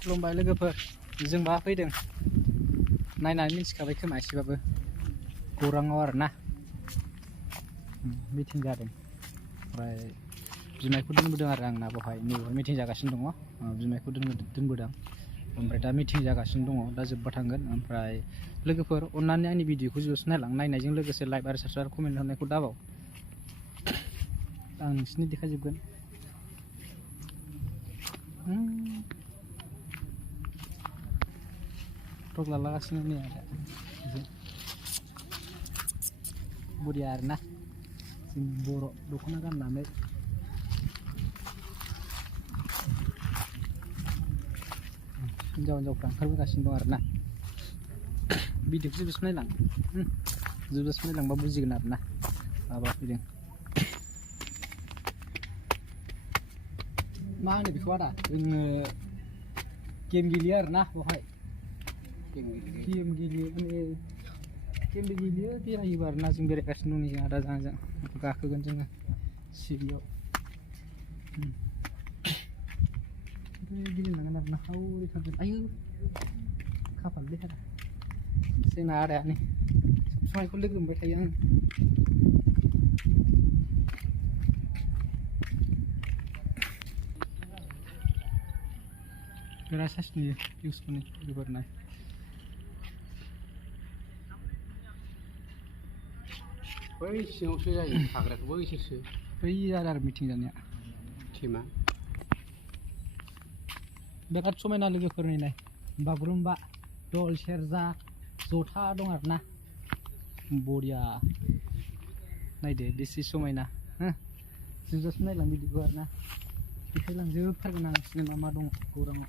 खुलुमबाय लोगोफोर जों बा फैदों नायनानै मिथिखाबाय खोमा एसेबाबो गौराङाव आरोना मिटिं जादों ओमफ्राय बिमायखौ दोनबोदों आरो आंना बेवहाय नैबेहाय मिटिं जागासिनो दङ बिमायखौ दोनबोदों ओमफ्राय दा मिटिं जागासिनो दङ दा जोब्बा थांगोन ओमफ्राय लोगोफोर अन्नानै आंनि भिडिअखौ जोबोद नायनायजों लोगोसे लाइक आरो साबस्क्राइब आरो कमेन्ट हरनायखौ दाबाव आं नोंसिनि देखायजोबगोन टक लागासिनो नै आरो बरिया आरोना जों बर' दख'ना गाननानै हिन्जावफ्रा ओंखारबोगासिनो दं आरोना भिडिअखौ जोबजासिम नायलां जोबजासिम नायलांबा बुजिगोन आरोना माबा फैदों मा होनो बेखौ आदा जोङो गेम गेलेयो आरोना बेवहाय गेम गेलेयो बेरायोबो आरोना जों बेरायगासिनो दं जों आदाजों आंजों गाखोगोन जोङो सिरियाव गेलेनांगोन आरोना हावरै थांगोन आयु खाफाललै आदा जोंना आदाया नै सब समायखौ लोगो मोनबाय थायो आङो बिराद साइस नुयो भिउसफोरनि लोगोफोरना बै सिङावसो जायो थाग्राखौ बैसोरसो बै आरो मिटिं जानाया टिमा बिराद समायना लोगोफोरनि नाय बागुरुम्बा दल सेरजा जथा दं आरोना बरिया नायदो बेसे समायना जोबजासिम नायलां भिडिअखौ आरोना देखायलांजोबथारगोन आं मा मा दं गौराङाव